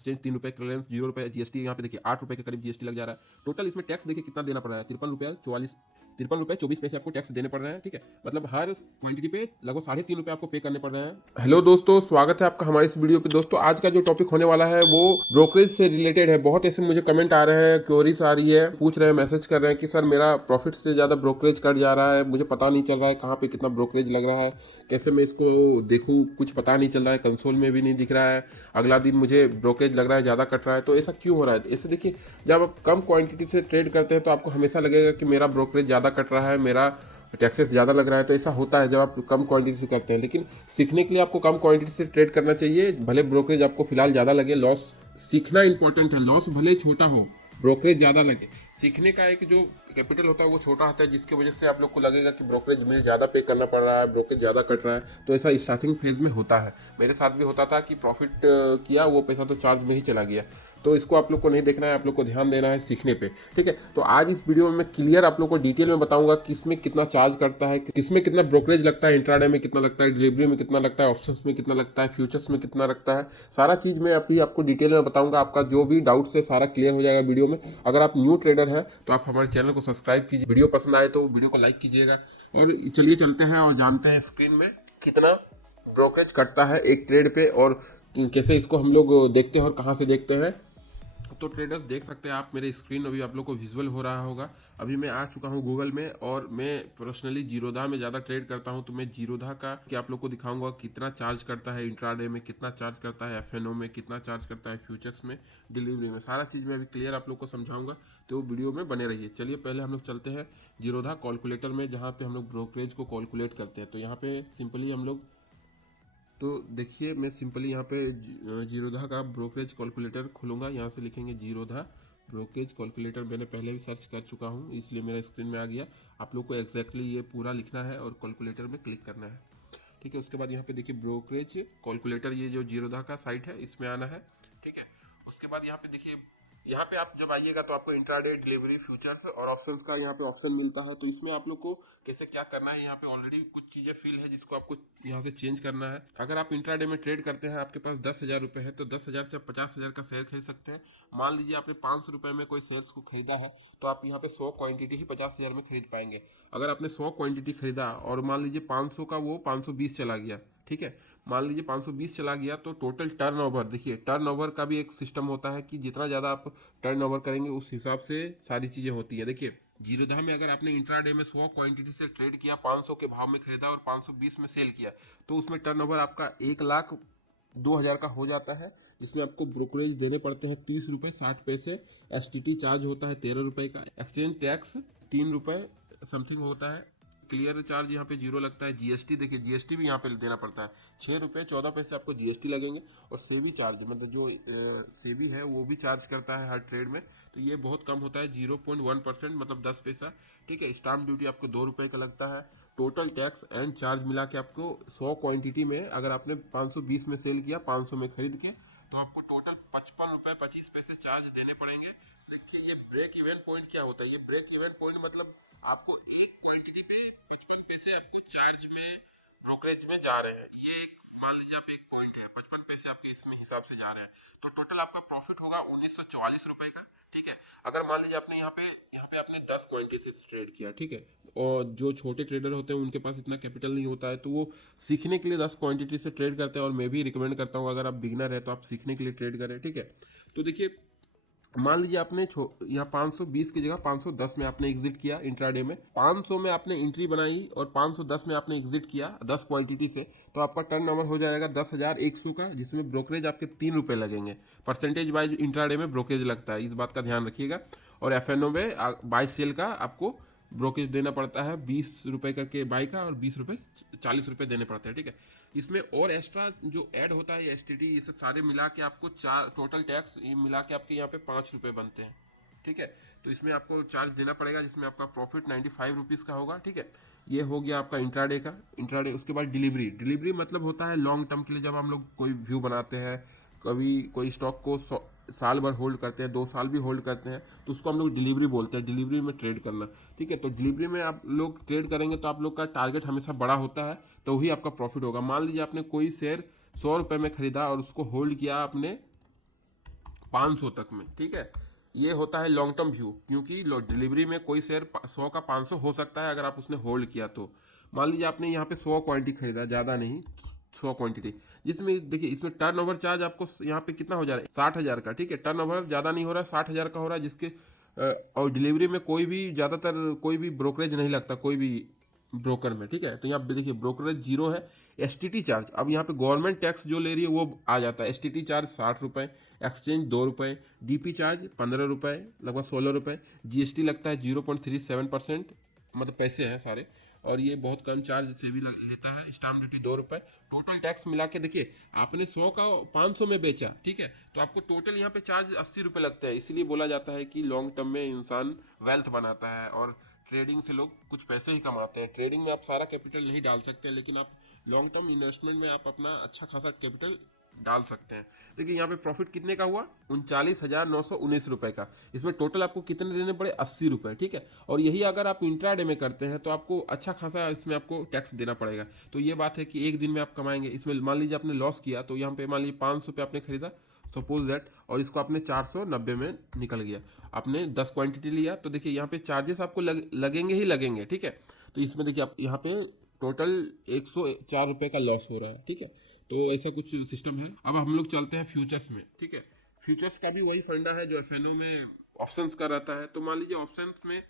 Exchange 3 रुपये, clearance 0 रुपये, GST यहाँ पे देखिए 8 रुपये के करीब जीएसटी लग जा रहा है। टोटल इसमें टैक्स देखिए कितना देना पड़ रहा है, 53 रुपये 24 पैसे आपको टैक्स देने पड़ रहे हैं। ठीक है, मतलब हर क्वांटिटी पे लगभग 3.5 रुपये आपको पे करने पड़ रहे हैं। हेलो दोस्तों, स्वागत है आपका हमारे इस वीडियो पे। दोस्तों आज का जो टॉपिक होने वाला है वो ब्रोकरेज से रिलेटेड है। बहुत ऐसे मुझे कमेंट आ रहे हैं, क्वेरीज आ रही है, पूछ रहे हैं, मैसेज कर रहे हैं कि सर मेरा प्रॉफिट से ज़्यादा ब्रोकरेज कट जा रहा है, मुझे पता नहीं चल रहा है कहाँ पे कितना ब्रोकरेज लग रहा है, कैसे मैं इसको देखूँ, कुछ पता नहीं चल रहा है, कंसोल में भी नहीं दिख रहा है, अगला दिन मुझे ब्रोकरेज लग रहा है ज़्यादा कट रहा है। तो ऐसा क्यों हो रहा है? ऐसे देखिए, जब आप कम क्वांटिटी से ट्रेड करते हैं तो आपको हमेशा लगेगा कि मेरा ब्रोकरेज ज़्यादा कट रहा है, मेरा टैक्सेस ज़्यादा लग रहा है। तो ऐसा होता है जब आप कम क्वांटिटी से करते हैं, लेकिन सीखने के लिए आपको कम क्वांटिटी से ट्रेड करना चाहिए। भले ब्रोकरेज आपको फिलहाल ज़्यादा लगे, लॉस सीखना इंपॉर्टेंट है, लॉस भले छोटा हो, ब्रोकरेज ज़्यादा लगे। सीखने का एक जो कैपिटल होता है वो छोटा होता है, जिसकी वजह से आप लोग को लगेगा कि ब्रोकरेज मुझे ज़्यादा पे करना पड़ रहा है, ब्रोकरेज ज़्यादा कट रहा है। तो ऐसा स्टार्टिंग फेज में होता है, मेरे साथ भी होता था कि प्रॉफिट किया, वो पैसा तो चार्ज में ही चला गया। तो इसको आप लोग को नहीं देखना है, आप लोग को ध्यान देना है सीखने पे। ठीक है, तो आज इस वीडियो में मैं क्लियर आप लोग को डिटेल में बताऊंगा किसमें कितना चार्ज करता है, किसमें कितना ब्रोकरेज लगता है, इंट्राडे में कितना लगता है, डिलीवरी में कितना लगता है, ऑप्शंस में कितना लगता है, फ्यूचर्स में कितना लगता है। सारा चीज़ मैं अभी आपको डिटेल में बताऊंगा। आपका जो भी डाउट्स है सारा क्लियर हो जाएगा वीडियो में। अगर आप न्यू ट्रेडर है तो आप हमारे चैनल को सब्सक्राइब कीजिए, वीडियो पसंद आए तो वीडियो को लाइक कीजिएगा। और चलिए चलते हैं और जानते हैं स्क्रीन में कितना ब्रोकरेज कटता है एक ट्रेड पे, और कैसे इसको हम लोग देखते हैं और कहाँ से देखते हैं। तो ट्रेडर्स देख सकते हैं आप, मेरे स्क्रीन अभी आप लोग को विजुअल हो रहा होगा। अभी मैं आ चुका हूँ गूगल में, और मैं पर्सनली जीरोधा में ज़्यादा ट्रेड करता हूँ। तो मैं जीरोधा का कि आप लोग को दिखाऊंगा कितना चार्ज करता है, इंट्राडे में कितना चार्ज करता है, एफएनओ में कितना चार्ज करता है, फ्यूचर्स में, डिलीवरी में, सारा चीज़ मैं अभी क्लियर आप लोग को समझाऊंगा। तो वीडियो में बने रहिए। चलिए पहले हम लोग चलते हैं जीरोधा कैलकुलेटर में, जहाँ पे हम लोग ब्रोकरेज को कैलकुलेट करते हैं। तो यहाँ पे सिंपली हम लोग, तो देखिए मैं सिंपली यहाँ पे जीरोधा का ब्रोकरेज कैलकुलेटर खोलूँगा। यहाँ से लिखेंगे जीरोधा ब्रोकरेज कैलकुलेटर। मैंने पहले भी सर्च कर चुका हूँ, इसलिए मेरा स्क्रीन में आ गया। आप लोग को एग्जैक्टली ये पूरा लिखना है और कैलकुलेटर में क्लिक करना है। ठीक है, उसके बाद यहाँ पे देखिए ब्रोकरेज कैलकुलेटर, ये जो जीरोधा का साइट है इसमें आना है। ठीक है, उसके बाद यहाँ पे देखिए, यहाँ पे आप जब आइएगा तो आपको इंट्राडे, डिलीवरी, फ्यूचर्स और ऑप्शंस का यहाँ पे ऑप्शन मिलता है। तो इसमें आप लोग को कैसे क्या करना है, यहाँ पे ऑलरेडी कुछ चीज़ें फिल है जिसको आपको यहाँ से चेंज करना है। अगर आप इंट्राडे में ट्रेड करते हैं, आपके पास 10,000 रुपये है, तो 10,000 से आप 50,000 का शेयर खरीद सकते हैं। मान लीजिए आपने 500 रुपये में कोई शेयर्स को खरीदा है, तो आप यहाँ पे 100 क्वांटिटी ही 50,000 में खरीद पाएंगे। अगर आपने 100 क्वांटिटी खरीदा और मान लीजिए 500 का वो 520 चला गया, ठीक है, मान लीजिए 520 चला गया, तो टोटल टर्नओवर, देखिए टर्नओवर का भी एक सिस्टम होता है कि जितना ज़्यादा आप टर्नओवर करेंगे उस हिसाब से सारी चीज़ें होती है। देखिए जीरोधा में अगर आपने इंट्राडे में 100 क्वांटिटी से ट्रेड किया, 500 के भाव में खरीदा और 520 में सेल किया, तो उसमें टर्नओवर आपका 1,02,000 का हो जाता है। इसमें आपको ब्रोकरेज देने पड़ते हैं 30 रुपये 60 पैसे, एसटीटी चार्ज होता है 13 रुपये का, एक्सचेंज टैक्स 3 रुपये समथिंग होता है, क्लियर चार्ज यहाँ पे 0 लगता है। जीएसटी देखिए, जीएसटी भी यहाँ पे देना पड़ता है, 6 रुपये 14 पैसे आपको जीएसटी लगेंगे। और सेबी चार्ज, मतलब जो सेबी है वो भी चार्ज करता है हर ट्रेड में, तो ये बहुत कम होता है, 0.1%, मतलब 10 पैसा। ठीक है, स्टाम्प ड्यूटी आपको 2 रुपये का लगता है। टोटल टैक्स एंड चार्ज मिला के आपको 100 क्वांटिटी में, अगर आपने 520 में सेल किया, 500 में खरीद के, तो आपको टोटल 55 रुपये 25 पैसे चार्ज देने पड़ेंगे। देखिए ये ब्रेक इवन पॉइंट क्या होता है, ये ब्रेक इवन पॉइंट मतलब आपको एक क्वांटिटी पे 55 पैसे आपको चार्ज में, ब्रोकरेज में जा रहे हैं। ये एक, मान लीजिए आप एक पॉइंट है, 55 पैसे आपके इसमें हिसाब से जा रहे हैं, तो टोटल आपका प्रॉफिट होगा 1944 रुपए का। ठीक है, अगर मान लीजिए आपने यहाँ पे आपने 10 क्वांटिटी से ट्रेड किया, ठीक है, और जो छोटे ट्रेडर होते हैं उनके पास इतना कैपिटल नहीं होता है, तो वो सीखने के लिए 10 क्वांटिटी से ट्रेड करते हैं। और मैं भी रिकमेंड करता हूँ, अगर आप बिगनर है तो आप सीखने के लिए ट्रेड करें। ठीक है, तो देखिए मान लीजिए आपने यहाँ 520 की जगह 510 में आपने एग्जिट किया इंट्राडे में, 500 में आपने एंट्री बनाई और 510 में आपने एग्जिट किया 10 क्वांटिटी से, तो आपका टर्न ओवर हो जाएगा 10,100 का, जिसमें ब्रोकरेज आपके 3 रुपये लगेंगे। परसेंटेज वाइज इंट्राडे में ब्रोकरेज लगता है, इस बात का ध्यान रखिएगा। और एफएनओ में बाय सेल का आपको ब्रोकरेज देना पड़ता है 20 रुपये करके बाई का, और 20 रुपये 40 रुपये देने पड़ते हैं। ठीक है, इसमें और एक्स्ट्रा जो ऐड होता है, एसटीटी, ये सब सारे मिला के आपको टोटल टैक्स ये मिला के आपके यहाँ पे 5 रुपये बनते हैं। ठीक है, तो इसमें आपको चार्ज देना पड़ेगा, जिसमें आपका प्रॉफिट 95 रुपीज़ का होगा। ठीक है, ये हो गया आपका इंट्राडे का। इंट्राडे, उसके बाद डिलीवरी। डिलीवरी मतलब होता है लॉन्ग टर्म के लिए, जब हम लोग कोई व्यू बनाते हैं, कभी कोई स्टॉक को साल भर होल्ड करते हैं, 2 साल भी होल्ड करते हैं, तो उसको हम लोग डिलीवरी बोलते हैं, डिलीवरी में ट्रेड करना। ठीक है, तो डिलीवरी में आप लोग ट्रेड करेंगे तो आप लोग का टारगेट हमेशा बड़ा होता है, तो वही आपका प्रॉफिट होगा। मान लीजिए आपने कोई शेयर 100 रुपये में खरीदा और उसको होल्ड किया आपने 500 तक में, ठीक है। ये होता है लॉन्ग टर्म व्यू, क्योंकि डिलीवरी में कोई शेयर 100 का 500 हो सकता है अगर आप उसने होल्ड किया तो। मान लीजिए आपने यहाँ पे 100 क्वांटिटी खरीदा, ज़्यादा नहीं, 100 क्वांटिटी, जिसमें देखिए इसमें टर्नओवर चार्ज आपको यहाँ पे कितना हो जा रहा है, 60,000 का, ठीक है। टर्नओवर ज़्यादा नहीं हो रहा है, 60,000 का हो रहा है, जिसके और डिलीवरी में कोई भी ज़्यादातर कोई भी ब्रोकरेज नहीं लगता कोई भी ब्रोकर में, ठीक है। तो यहाँ पे देखिए ब्रोकरेज जीरो है। एसटीटी चार्ज, अब यहाँ पे गवर्नमेंट टैक्स जो ले रही है वो आ जाता है। एसटीटी चार्ज 60 रुपये, एक्सचेंज 2 रुपये, डीपी चार्ज 15 रुपये, लगभग 16 रुपये, जीएसटी लगता है 0.37%, मतलब पैसे हैं सारे, और ये बहुत कम चार्ज से भी लेता है। स्टाम्प ड्यूटी 2 रुपये। टोटल टैक्स मिला के देखिए, आपने 100 का 500 में बेचा, ठीक है, तो आपको टोटल यहाँ पे चार्ज 80 रुपये लगता है। इसीलिए बोला जाता है कि लॉन्ग टर्म में इंसान वेल्थ बनाता है, और ट्रेडिंग से लोग कुछ पैसे ही कमाते हैं। ट्रेडिंग में आप सारा कैपिटल नहीं डाल सकते, लेकिन आप लॉन्ग टर्म इन्वेस्टमेंट में आप अपना अच्छा खासा कैपिटल डाल सकते हैं। देखिए यहाँ पे प्रॉफिट कितने का हुआ, 39,919 रुपए का। इसमें टोटल आपको कितने देने पड़े, 80 रुपए, ठीक है। और यही अगर आप इंट्राडे में करते हैं तो आपको अच्छा खासा इसमें आपको टैक्स देना पड़ेगा। तो ये बात है कि एक दिन में आप कमाएंगे। इसमें मान लीजिए आपने लॉस किया, तो यहाँ पे मान लीजिए 500 पे आपने खरीदा, सपोज दैट, और इसको आपने 490 में निकल गया, आपने 10 क्वांटिटी लिया, तो देखिए यहाँ पे चार्जेस आपको लगेंगे ही लगेंगे, ठीक है। तो इसमें देखिए आप यहाँ पे टोटल 104 रुपये का लॉस हो रहा है, ठीक है। तो ऐसा कुछ सिस्टम है। अब हम लोग चलते हैं फ्यूचर्स में, ठीक है। फ्यूचर्स का भी वही फंडा है जो एफएनओ में ऑप्शंस का रहता है। तो मान लीजिए ऑप्शंस में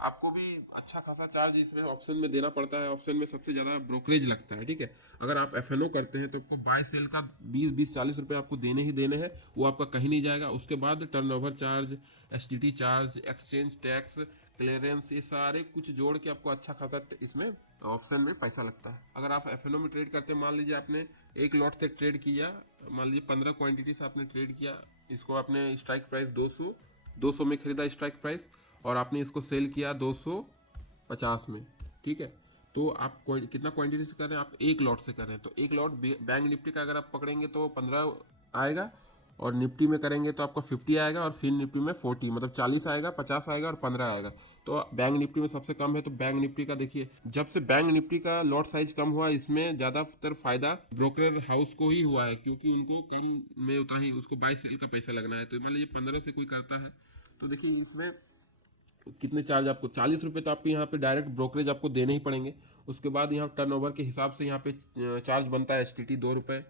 आपको भी अच्छा खासा चार्ज इसमें ऑप्शन में देना पड़ता है। ऑप्शन में सबसे ज़्यादा ब्रोकरेज लगता है, ठीक है। अगर आप एफएनओ करते हैं तो आपको बाय सेल का 20-40 रुपये आपको देने ही देने हैं, वो आपका कहीं नहीं जाएगा। उसके बाद turnover charge, STT charge, exchange tax, clearance, ये सारे कुछ जोड़ के आपको अच्छा खासा इसमें ऑप्शन में पैसा लगता है। अगर आप एफएनओ में ट्रेड करते हैं, मान लीजिए आपने एक लॉट से ट्रेड किया, मान लीजिए 15 क्वांटिटी से आपने ट्रेड किया, इसको आपने स्ट्राइक प्राइस 200 में खरीदा स्ट्राइक प्राइस, और आपने इसको सेल किया 250 में, ठीक है। तो आप कितना क्वांटिटी से कर रहे हैं, आप एक लॉट से कर रहे हैं, तो एक लॉट बैंक निफ्टी का अगर आप पकड़ेंगे तो 15 आएगा, और निफ्टी में करेंगे तो आपका 50 आएगा, और फिर निफ्टी में 40, मतलब 40 आएगा, 50 आएगा और 15 आएगा। तो बैंक निफ्टी में सबसे कम है। तो बैंक निफ्टी का देखिए, जब से बैंक निफ्टी का लॉट साइज कम हुआ, इसमें ज्यादातर फायदा ब्रोकर हाउस को ही हुआ है, क्योंकि उनको कम में उतना ही उसको बाय सेल का पैसा लगना है। तो मान लीजिए 15 से कोई करता है, तो देखिए इसमें कितने चार्ज आपको, 40 रुपये तो आपको यहाँ पे डायरेक्ट ब्रोकरेज आपको देने ही पड़ेंगे। उसके बाद यहाँ टर्नओवर के हिसाब से यहाँ पे चार्ज बनता है एसटीटी 2 रुपये,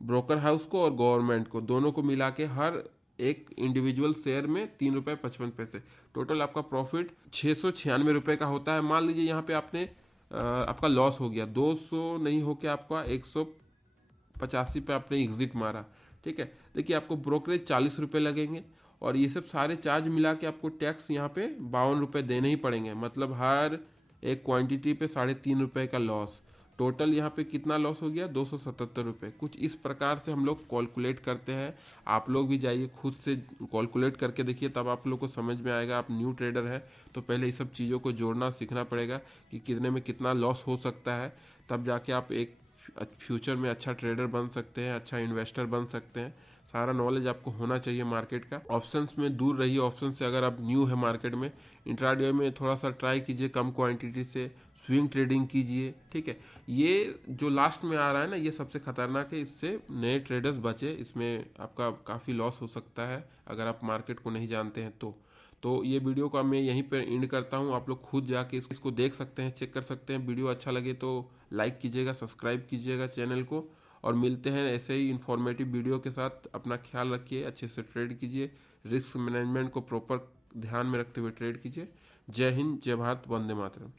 ब्रोकर हाउस को और गवर्नमेंट को, दोनों को मिला के हर एक इंडिविजुअल शेयर में 3 रुपये 55 पैसे। टोटल आपका प्रॉफिट 696 रुपये का होता है। मान लीजिए यहाँ पे आपने आपका लॉस हो गया, 200 नहीं होके आपका 185 पे आपने एग्जिट मारा, ठीक है। देखिए आपको ब्रोकरेज 40 रुपये लगेंगे, और ये सब सारे चार्ज मिला के आपको टैक्स यहाँ पे 52 रुपये देने ही पड़ेंगे, मतलब हर एक क्वांटिटी पे 3.5 रुपये का लॉस। टोटल यहाँ पे कितना लॉस हो गया, 277 रुपये। कुछ इस प्रकार से हम लोग कैलकुलेट करते हैं। आप लोग भी जाइए खुद से कैलकुलेट करके देखिए, तब आप लोग को समझ में आएगा। आप न्यू ट्रेडर हैं तो पहले ये सब चीज़ों को जोड़ना सीखना पड़ेगा कि कितने में कितना लॉस हो सकता है, तब जाके आप एक फ्यूचर में अच्छा ट्रेडर बन सकते हैं, अच्छा इन्वेस्टर बन सकते हैं। सारा नॉलेज आपको होना चाहिए मार्केट का। ऑप्शंस में दूर रहिए, ऑप्शन से अगर आप न्यू है मार्केट में। इंट्राडे में थोड़ा सा ट्राई कीजिए कम क्वांटिटी से, स्विंग ट्रेडिंग कीजिए, ठीक है। ये जो लास्ट में आ रहा है ना, ये सबसे खतरनाक है, इससे नए ट्रेडर्स बचे, इसमें आपका काफ़ी लॉस हो सकता है अगर आप मार्केट को नहीं जानते हैं तो ये वीडियो का मैं यहीं पर एंड करता हूँ। आप लोग खुद जाके इसको देख सकते हैं, चेक कर सकते हैं। वीडियो अच्छा लगे तो लाइक कीजिएगा, सब्सक्राइब कीजिएगा चैनल को, और मिलते हैं ऐसे ही इन्फॉर्मेटिव वीडियो के साथ। अपना ख्याल रखिए, अच्छे से ट्रेड कीजिए, रिस्क मैनेजमेंट को प्रॉपर ध्यान में रखते हुए ट्रेड कीजिए। जय हिंद, जय भारत, वंदे मातरम।